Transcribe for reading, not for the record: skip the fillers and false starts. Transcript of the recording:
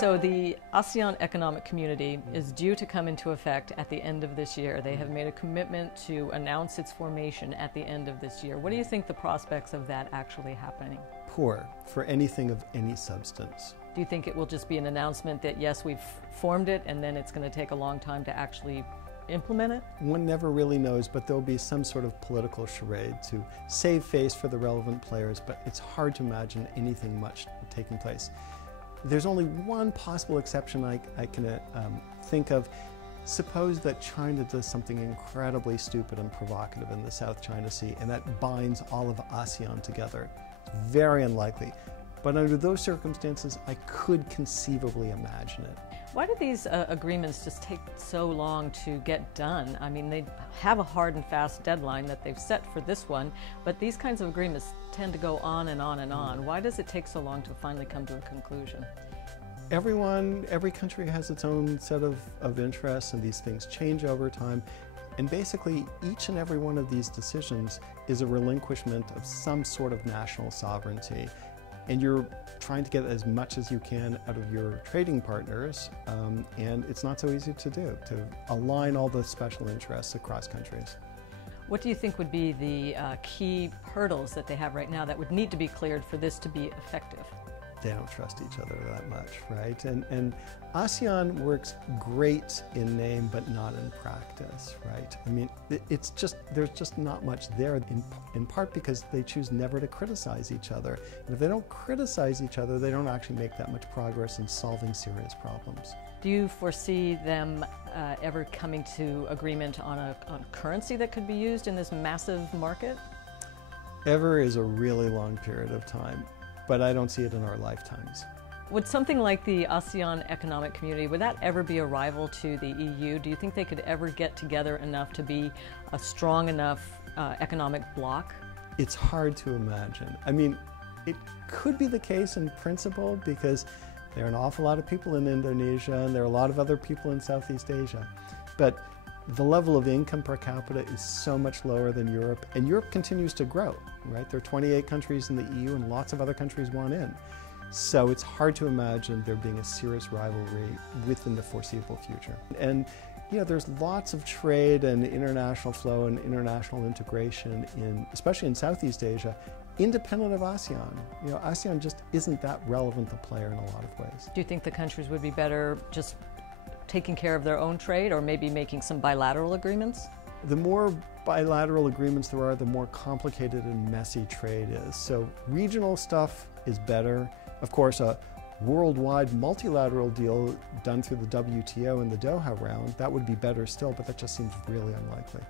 So the Asean Economic Community is due to come into effect at the end of this year. They have made a commitment to announce its formation at the end of this year. What do you think the prospects of that actually happening? Poor for anything of any substance. Do you think it will just be an announcement that yes, we've formed it and then it's going to take a long time to actually implement it? One never really knows, but there'll be some sort of political charade to save face for the relevant players, but it's hard to imagine anything much taking place. There's only one possible exception I can think of. Suppose that China does something incredibly stupid and provocative in the South China Sea, and that binds all of ASEAN together. It's very unlikely. But under those circumstances, I could conceivably imagine it. Why do these agreements just take so long to get done? I mean, they have a hard and fast deadline that they've set for this one, but these kinds of agreements tend to go on and on and on. Why does it take so long to finally come to a conclusion? Every country has its own set of interests, and these things change over time. And basically, each and every one of these decisions is a relinquishment of some sort of national sovereignty. And you're trying to get as much as you can out of your trading partners, and it's not so easy to do, to align all the special interests across countries. What do you think would be the key hurdles that they have right now that would need to be cleared for this to be effective? They don't trust each other that much, right? And ASEAN works great in name, but not in practice, right? I mean, there's just not much there, in part because they choose never to criticize each other. And if they don't criticize each other, they don't actually make that much progress in solving serious problems. Do you foresee them ever coming to agreement on a currency that could be used in this massive market? Ever is a really long period of time, but I don't see it in our lifetimes. Would something like the ASEAN Economic Community, would that ever be a rival to the EU? Do you think they could ever get together enough to be a strong enough economic bloc? It's hard to imagine. I mean, it could be the case in principle because there are an awful lot of people in Indonesia and there are a lot of other people in Southeast Asia. But the level of income per capita is so much lower than Europe, and Europe continues to grow, right? There are 28 countries in the EU and lots of other countries want in. So it's hard to imagine there being a serious rivalry within the foreseeable future. And you know, there's lots of trade and international flow and international integration especially in Southeast Asia, independent of ASEAN. You know, ASEAN just isn't that relevant a player in a lot of ways. Do you think the countries would be better just taking care of their own trade, or maybe making some bilateral agreements? The more bilateral agreements there are, the more complicated and messy trade is. So regional stuff is better. Of course, a worldwide multilateral deal done through the WTO and the Doha round, that would be better still, but that just seems really unlikely.